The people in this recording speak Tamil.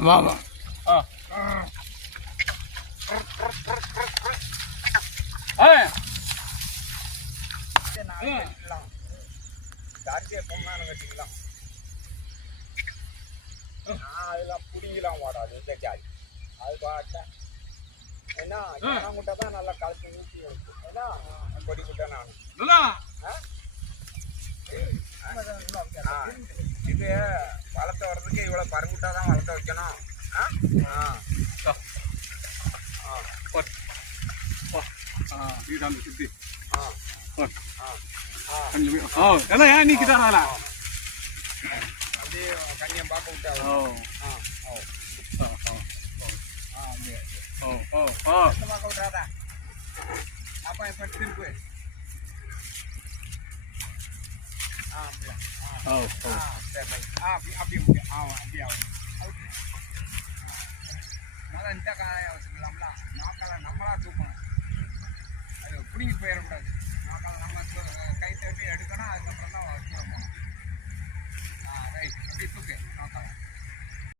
வா வா. கட்டிக்கலாம். அதெல்லாம் பிடிக்கலாம் வாடாது இந்த ஜாதி அது பாட்ட ஏன்னா முட்டை தான் நல்லா கலக்கி ஊற்றி இருக்கும். ஏன்னா கொடி முட்டை நானும் இது வளர்த்த வர்றதுக்கு இவ்வளோ பருங்குட்டா தான் வளர்த்த வைக்கணும். அப்படியே கண்ணியம் பார்க்க விட்டா பார்க்க விட்டாதா அப்பா இப்போ திருப்பு அப்படியே அப்படியே நல்லா இந்த காய வச்சுக்கலாம்ல. நாக்கால நம்மளா தூக்கணும், அது பிடிங்கி போயிடக்கூடாது. நாக்கால நம்ம கை தட்டி எடுக்கணும், அதுக்கப்புறம் தான்